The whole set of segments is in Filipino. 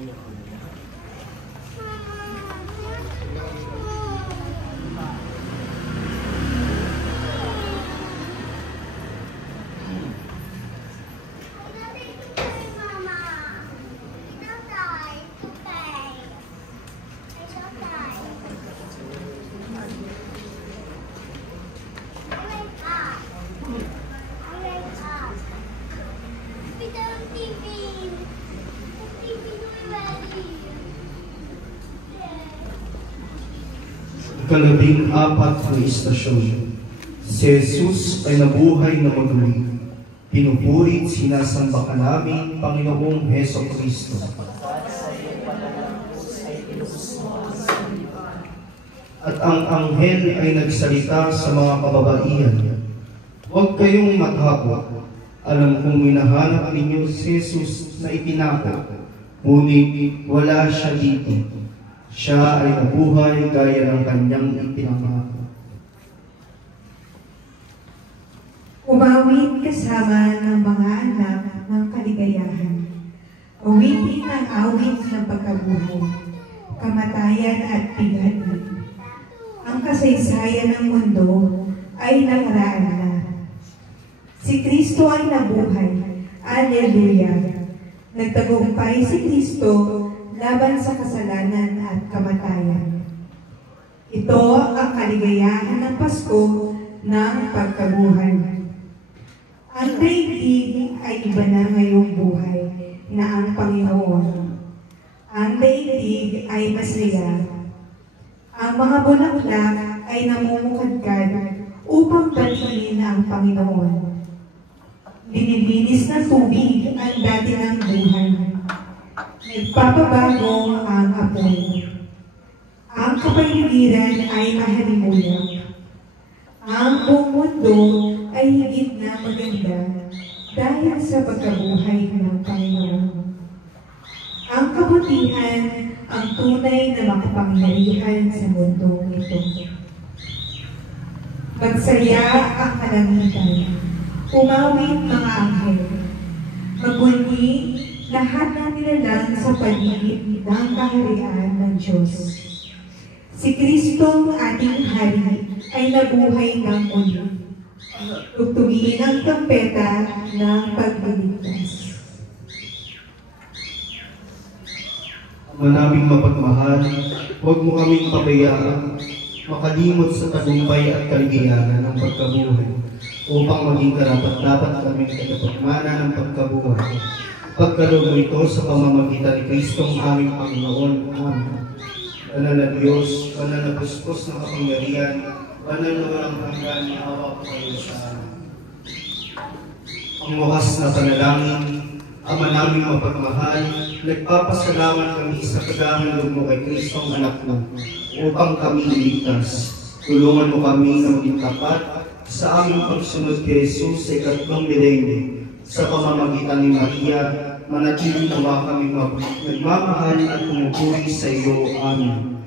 niyo. Kalabing-apat na istasyon. Si Jesus ay nabuhay na maguli. Pinupurit sinasamba ka namin, Panginoong Heso Kristo. At ang anghel ay nagsalita sa mga kababaihan, huwag kayong matakot. Alam kong minahanap ninyo si Jesus na itinako, ngunit wala siya dito. Siya ay nabuhay gaya ng kanyang ipinangako. Umawit kasama ng mga anak ng kaligayahan. Awitin ang awit ng pagkabuhay, kamatayan at pighati. Ang kasaysayan ng mundo ay nakaraan na. Si Kristo ay nabuhay. Alleluia! Nagtagumpay si Kristo laban sa kasalanan at kamatayan. Ito ang kaligayahan ng Pasko ng pagkabuhay. Ang daigdig ay iba na ngayong buhay na ang Panginoon. Ang daigdig ay masaya. Ang mga bulaklak ay namumukadkad upang batiin ang Panginoon. Linilinis na tubig ang dati ng buhay. Nagpapabago ang apoy. Ang kapaligiran ay mahalimuyak. Ang buong mundo ay higit na maganda dahil sa pagkabuhay ng Panginoon. Ang kabutihan ang tunay na makapangyarihan sa mundo ito. Magsaya ang kalangitan. Umawit mga anghel. Magbunyi lahat ng nilalang sa paligid ng kaharian ng Diyos. Si Kristong ating hari ay nabuhay ng muli. Tugtugin ang trumpeta ng pagliligtas. Ama naming mapagmahal, huwag mo kaming pabayaan, makalimot sa tagumpay at kaligayahan ng pagkabuhay, upang maging karapat-dapat kaming tagapagmana ng pagkabuhay. Pagkaloob mo ito sa pamamagitan ni Kristong aming Panginoon. Amen. Banal na Diyos, banal na puspos ng kapangyarihan, banal na walang hanggan, awa po kayo sa amin. Ang wakas na panalangin, Ama naming mapagmahal, nagpapasalamat kami sa paghahandog mo kay Kristong anak mo, upang kami iligtas. Tulungan mo kami na maging tapat sa aming pagsunod kay Jesus sa ikatlong milenyo. Sa pamamagitan ni Maria, manatili nawa kami nagmamahal at pumupuri sa iyo. Amen.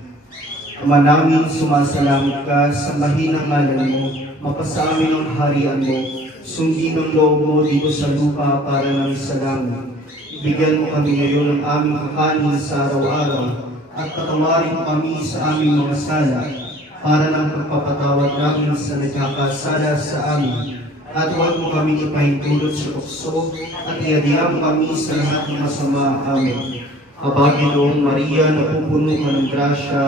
Ama namin, sumasalamat ka sa mahinang ngalan mo, mapasa amin ang harian mo, sundin ang loob mo dito sa lupa para ng sa langit. Ibigyan mo kami ngayon ng aming kakanin sa araw-araw, at patawarin mo kami sa aming mga sala, para ng pagpapatawad namin sa nagkakasala sa amin. At huwag mo kami ipahintulot sa tukso, at iadiyang kami sa lahat ng masama. Amen. Aba, Ginoong Maria, napupuno ka ng grasya,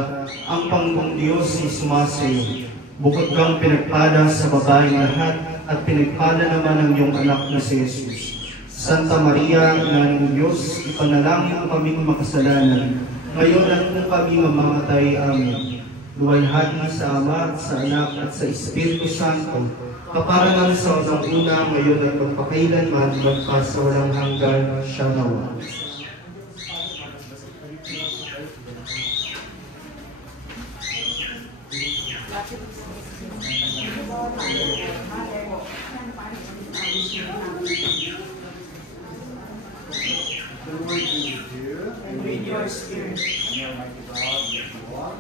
ang Panginoong Diyos ay sumasayo. Bukod kang pinagpala sa babaeng lahat, at pinagpala naman ang iyong anak na si Jesus. Santa Maria, Ina ng Diyos, ipanalangin mo kami makasalanan, ngayon at kung kami mamamatay. Amen. Luwalhati sa Ama, at sa Anak, at sa Espiritu Santo, kaparangan sa unang-una, ngayon at magpakailanman, magpasawalang hanggan. Siya nawa. The Lord be with you, and with your spirit. And Almighty God, bless you all.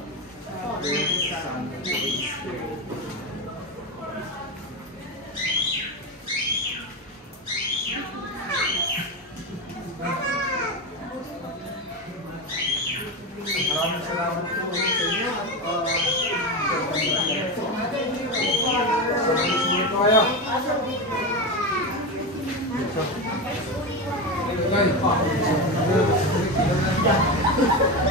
Father, Son, and Holy Spirit. maraming salamat po sa inyo at sumunod po kayo. Okay.